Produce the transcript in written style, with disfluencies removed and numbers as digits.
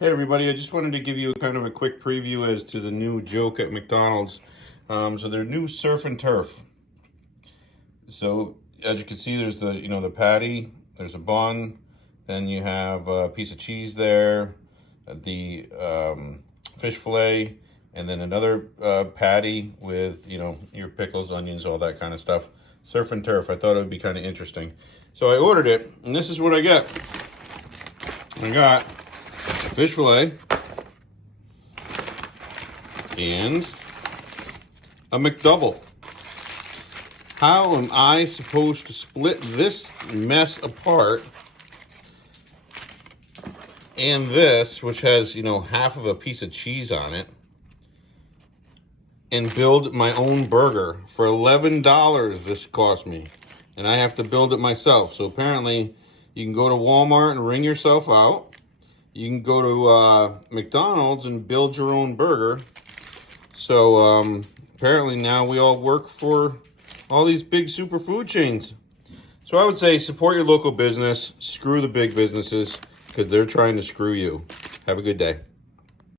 Hey everybody, I just wanted to give you kind of a quick preview as to the new joke at McDonald's. So their new surf and turf. So as you can see, there's the patty, there's a bun, then you have a piece of cheese there, the fish fillet, and then another patty with your pickles, onions, all that kind of stuff. Surf and turf. I thought it would be kind of interesting. So I ordered it, and this is what I got. I got fish fillet and a McDouble. How am I supposed to split this mess apart and this, which has, half of a piece of cheese on it, and build my own burger? For $11 this cost me, and I have to build it myself. So apparently you can go to Walmart and ring yourself out. You can go to McDonald's and build your own burger. So apparently now we all work for all these big super food chains. So I would say support your local business, screw the big businesses, because they're trying to screw you. Have a good day.